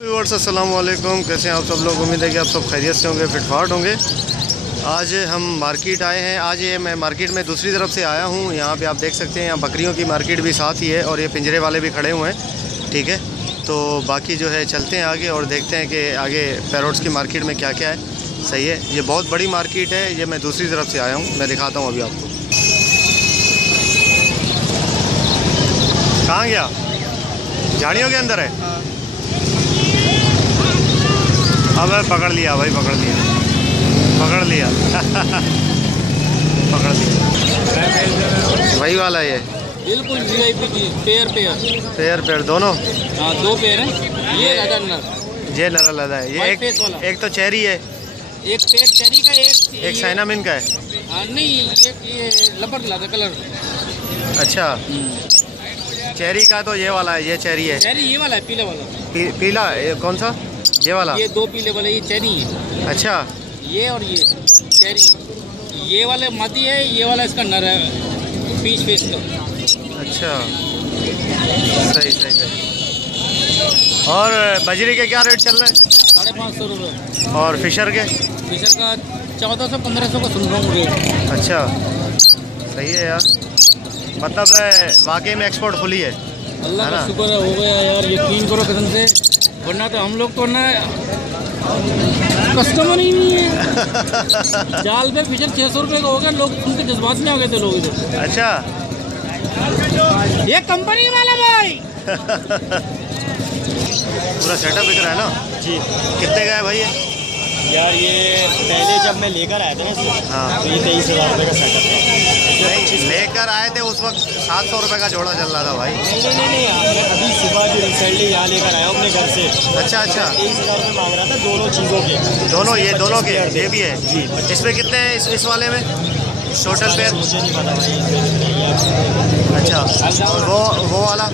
Viewers अस्सलाम वालेकुम, कैसे हैं आप सब लोग। उम्मीद है कि आप सब खैरियत से होंगे, फिटफाट होंगे। आज हम मार्केट आए हैं। आज ये मैं मार्केट में दूसरी तरफ से आया हूँ। यहाँ पे आप देख सकते हैं, यहाँ बकरियों की मार्केट भी साथ ही है और ये पिंजरे वाले भी खड़े हुए हैं। ठीक है, तो बाकी जो है चलते हैं आगे और देखते हैं कि आगे पैरोट्स की मार्केट में क्या क्या है। सही है, ये बहुत बड़ी मार्केट है। ये मैं दूसरी तरफ से आया हूँ, मैं दिखाता हूँ अभी आपको। कहाँ गया? झाड़ियों के अंदर है। अब पकड़ लिया भाई, पकड़ लिया पकड़ लिया। वही वाला ये बिल्कुल VIP की पेयर दोनों। हाँ, 2 पेयर हैं। ये नर लदा है। ये एक तो चेरी है, एक पेयर चेरी का, एक साइनामिन का है। नहीं, ये लबर लदा कलर। अच्छा, चेरी का तो ये वाला है, ये चेरी है। चेरी ये वाला है, पीले वाला। पीला कौन सा? ये वाला। ये 2 पीले वाले, ये चेरी है। अच्छा, ये और ये चेरी। ये वाले मादी है, ये वाला इसका नर है, पीस का। अच्छा, सही। और बजरी के क्या रेट चल रहे हैं? 550 रुपये। और फिशर का 1400-1500 का सुन रहा हूँ। अच्छा, सही है यार। मतलब वाकई में एक्सपोर्ट खुली है। अल्लाह का शुक्र है, हो गया यार, यकीन करो कसम से। वरना तो हम लोग तो ना कस्टमर ही नहीं है। जाल पे फिशर 600 रुपये का हो गया, लोग उनके जज्बात में आ गए थे लोग इधर। अच्छा, ये कंपनी वाला भाई। पूरा सेटअप बिक रहा है ना जी। कितने का है भाई ये? यार ये पहले जब मैं लेकर आया था ना इसको, हाँ, तो ये 23,000 रुपये का सेटअप है। लेकर आए थे उस वक्त 700 रुपये का जोड़ा चल रहा था भाई। नहीं, मैं अभी सुबह भी रिसेंटली यहाँ लेकर आया हूँ अपने घर से। अच्छा, 23,000 रुपये मांग रहा था दोनों चीज़ों के। दोनों के ये भी है जी। इसमें कितने हैं इस वाले में टोटल पेयर? मुझे नहीं पता भाई। अच्छा, और वो वाला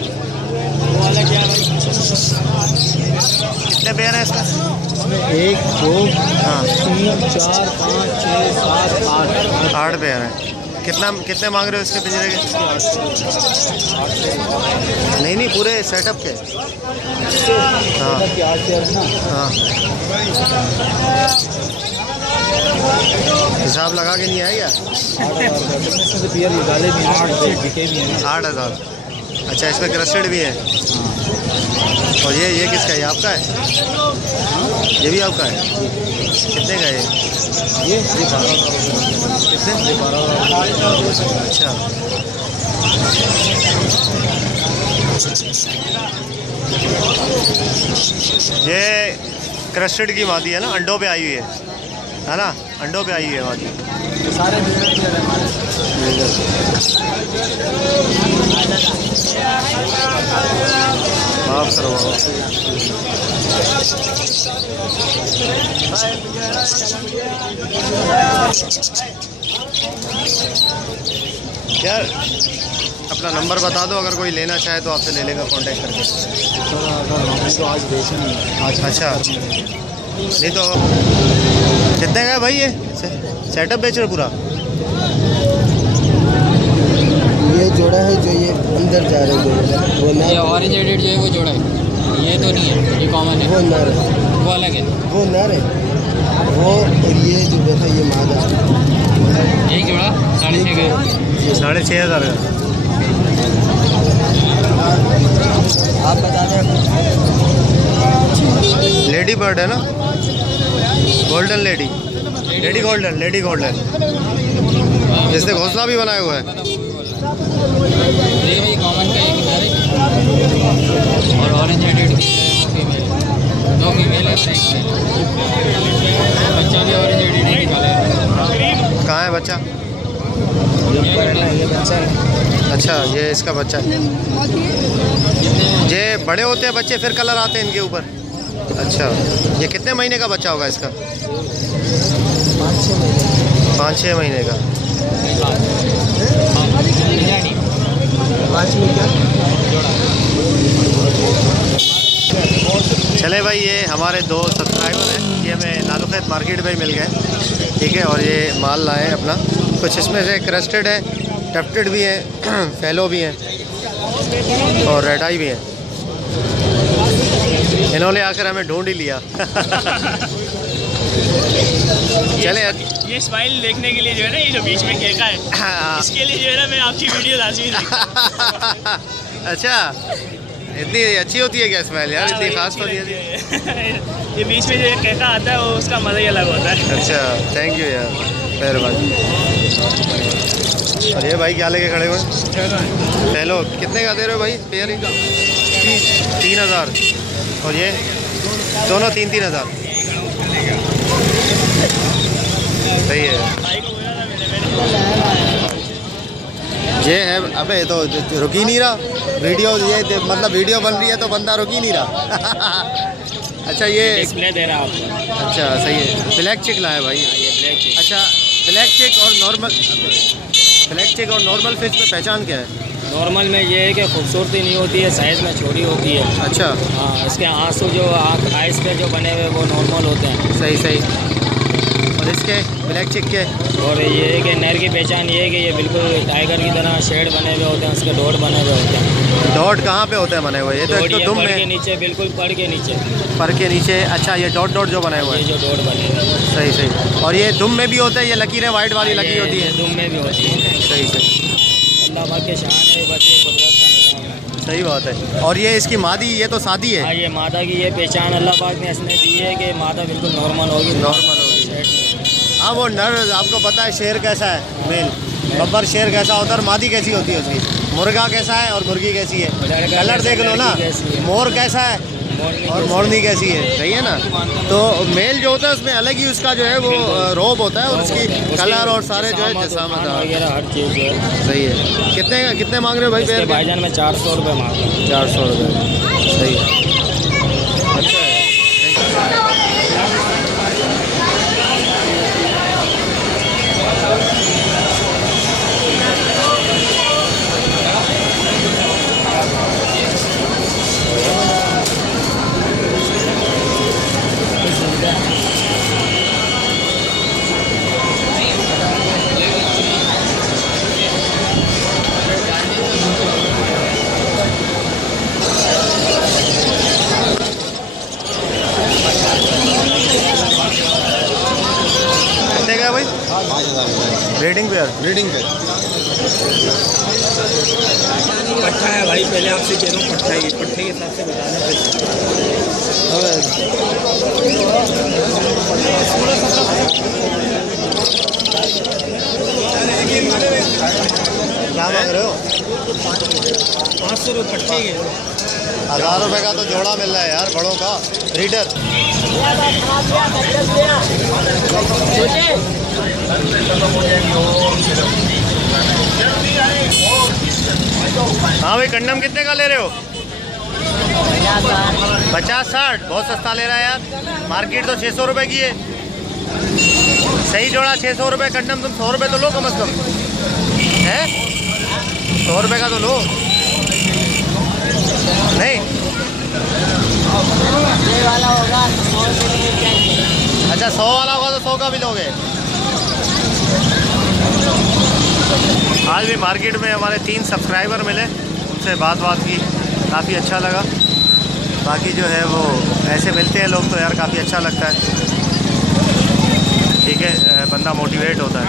क्या है? कितने पेयर है इसका? 1 2 हाँ, 3 4 5 6 7 8 पेयर है। कितने मांग रहे हो इसके पिंजरे के? नहीं, पूरे सेटअप के। हाँ हाँ, हिसाब लगा के नहीं आएगा? 8,000। अच्छा, इसमें क्रस्टेड भी है। और ये किसका है? ये आपका है? ये भी आपका है? कितने का है ये? कितने? 12। अच्छा, ये क्रस्टेड की मादी है ना, अंडों पे आई हुई है ना? अंडों पे आई हुई है मादी। माफ करो यार, अपना नंबर बता दो, अगर कोई लेना चाहे तो आपसे ले लेगा कांटेक्ट करके। तो आज बेचे नहीं। अच्छा, नहीं तो कितने का है भाई ये सेटअप बेच रहे पूरा? ये जोड़ा है जो ये अंदर जा रहा है, वो नर। ये ऑरेंज एडिट जो है वो जोड़ा है, ये तो नहीं है, ये कॉमन है। वो नर है, वो अलग है। वो नर है वो। और ये जो बैठा ये मादा। यही जोड़ा 6.5 का है। 6,500 का। आप बता दें। लेडी बर्ड है ना? गोल्डन लेडी गोल्डन, जिसने घोंसला भी बनाया हुआ है। देखिए भाई, कॉमन का एक इधर है और ऑरेंज एडिट की फीमेल, 2 फीमेल है, बच्चा भी ऑरेंज एडिट ही निकाला है। कहाँ है बच्चा? ये बच्चा है। अच्छा, ये इसका बच्चा है। ये बड़े होते हैं बच्चे, फिर कलर आते हैं इनके ऊपर। अच्छा, ये कितने महीने का बच्चा होगा इसका? 5-6 महीने का। 5 में क्या? चले भाई, ये हमारे 2 सब्सक्राइबर हैं, ये हमें नालुखैत मार्केट में ही मिल गए। ठीक है, और ये माल लाए अपना। कुछ इसमें से क्रस्टेड है, टफ्टेड भी है, फैलो भी हैं और रेड आई भी हैं। इन्होंने आकर हमें ढूंढ ही लिया। चले ये स्माइल देखने के लिए जो है ना, ये जो बीच में केका है, इसके लिए जो है ना मैं आपकी वीडियो लाजमी देखूंगा। अच्छा, इतनी अच्छी होती है क्या स्माइल यार? इतनी खास तो नहीं है। ये बीच में जो केका आता है वो उसका मज़ा ही अलग होता है। अच्छा, थैंक यू यार, मेहरबानी। और ये भाई क्या लेके खड़े हुए? हेलो, कितने का दे रहे हो भाई पेयर? 3000। और ये दोनों 3-3000। सही है। ये है, अबे तो रुक ही नहीं रहा वीडियो, ये मतलब वीडियो बन रही है तो बंदा रुक ही नहीं रहा। अच्छा, ये डिस्प्ले दे रहा आपको। अच्छा सही है। ब्लैक चिक लाया भाई। अच्छा, ब्लैक चिक और नॉर्मल फिश में पहचान क्या है? नॉर्मल में ये है कि खूबसूरती नहीं होती है, साइज़ में छोटी होती है। अच्छा, हाँ, इसके आंसू जो आइस पे जो बने हुए वो नॉर्मल होते हैं। सही। और इसके ब्लैक चिक के? और ये है कि नर की पहचान ये है कि ये बिल्कुल टाइगर की तरह शेड बने हुए होते हैं, उसके डॉट बने हुए होते हैं। डॉट कहाँ पे होते हैं बने हुए? ये तो एक तो दुम में के नीचे, बिल्कुल पर के नीचे। अच्छा, ये डॉट जो बने हुए हैं, ये जो डॉट बने हुए हैं। सही। और ये दुम में भी होते हैं, ये लकीरें वाइट वाली लगी होती है? दुम में भी होती है। सही। अल्लाह पाक के शान है, बस ये कुदरत का निज़ाम है। सही बात है। और ये इसकी मादी, ये तो सादी है? हाँ, ये मादा की ये पहचान अल्लाह पाक ने इसने दी है कि मादा बिल्कुल नॉर्मल होगी। हाँ, वो नर आपको पता है शेर कैसा है, मेल बब्बर शेर कैसा होता है, और मादी कैसी होती है उसकी, मुर्गा कैसा है और मुर्गी कैसी है, कलर देख लो ना, मोर कैसा है और मोरनी कैसी है, सही है ना? तो मेल जो होता है उसमें अलग ही उसका जो है वो रोब होता है, और उसकी कलर और सारे जो है जसामत वगैरह हर चीज़ जो है। सही है। कितने मांग रहे हो भाई पेयर? भाईजान में 400 रुपये मांग रहा हूँ। 400 रुपये। सही है। अच्छा है। ब्रीडिंग पे पट्टा है भाई, पहले आपसे कह रहा हूँ पट्टा ही, पट्टे के हिसाब से बताना क्या मांग रहे हो? 500 रुपये पट्टे के। 1000 रुपये का तो जोड़ा मिल रहा है यार, बड़ों का ब्रीडर। हाँ भाई, कंडम कितने का ले रहे हो? 50-60, बहुत सस्ता ले रहा है यार। मार्केट तो 600 रुपये की है। सही जोड़ा 600 रुपये कंडम, तुम 100 रुपये तो लो कम से कम, है 100 रुपये का तो लो। नहीं अच्छा, 100 वाला होगा तो 100 का भी लोगे? आज भी मार्केट में हमारे 3 सब्सक्राइबर मिले, उनसे बात की, काफ़ी अच्छा लगा। बाकी जो है वो ऐसे मिलते हैं लोग तो यार काफ़ी अच्छा लगता है। ठीक है, बंदा मोटिवेट होता है।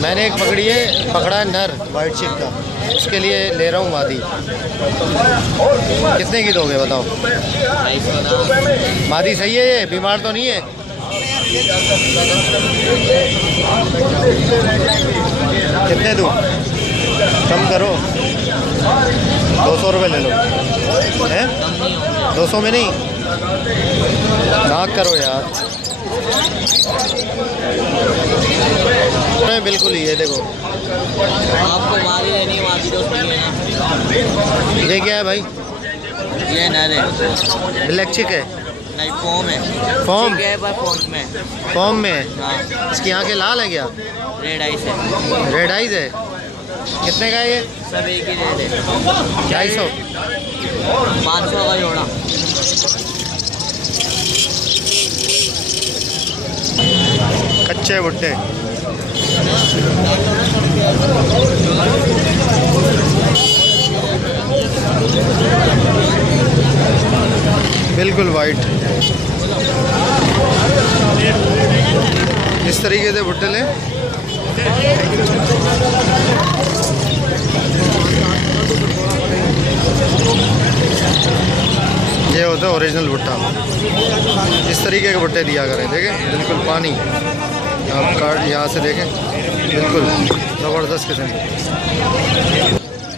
मैंने एक पकड़ा है नर वाइट चिक का, उसके लिए ले रहा हूँ मादी। कितने की दोगे बताओ? मादी सही है, ये बीमार तो नहीं है? कितने दूँ? कम करो, 200 रुपये ले लो। हैं 200 में नहीं, नाक करो यार। बिल्कुल ही है, देखो आपको मारी लेनी है, मारी तो सही है ना। ये क्या है भाई? ये नर है, ब्लैक चिक है? नहीं फॉर्म है। फॉर्म है पर फॉर्म में। फॉर्म में है? हाँ इसकी आंखें लाल हैं क्या? रेड आइस है। रेड आइज है। कितने का है ये? सब एक ही रेट है। 250? 500 का जोड़ा। कच्चे भुट्टे। बिल्कुल वाइट। इस तरीके से भुट्टे लें। ये होता है ओरिजिनल भुट्टा। इस तरीके के भुट्टे दिया करें, देखें बिल्कुल पानी। आप कार्ड यहाँ से देखें, बिल्कुल ज़बरदस्त किस्म के।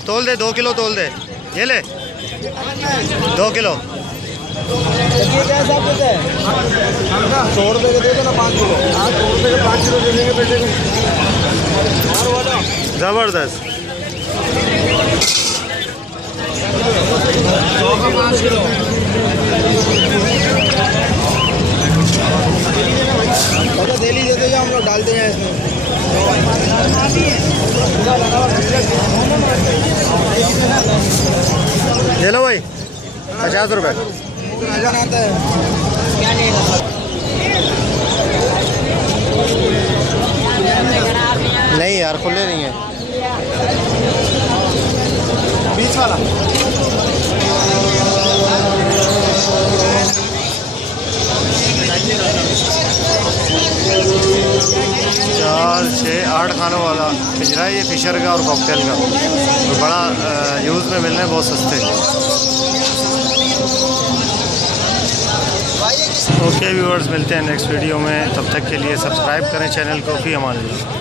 तोल दे, 2 किलो तोल दे। ये ले 2 किलो। ये क्या हिसाब से है? 100 रुपये के दे दो ना 5 किलो। हाँ 100 रुपये के 5 किलो दे देंगे बेटे को। ज़बरदस्त। 100 का 5 किलो। अच्छा डेली दे देगा, हम लोग डालते हैं इसमें। ले लो भाई, 50 रुपये। क्या लेगा? नहीं यार, खुले नहीं है। बीच वाला 4, 6, 8 खानों वाला पिंजरा है ये, फिशर का और कॉकटेल का। तो बड़ा यूज़ में मिलने बहुत सस्ते। ओके व्यूअर्स, मिलते हैं नेक्स्ट वीडियो में। तब तक के लिए सब्सक्राइब करें चैनल को। फ़ी अमान अल्लाह।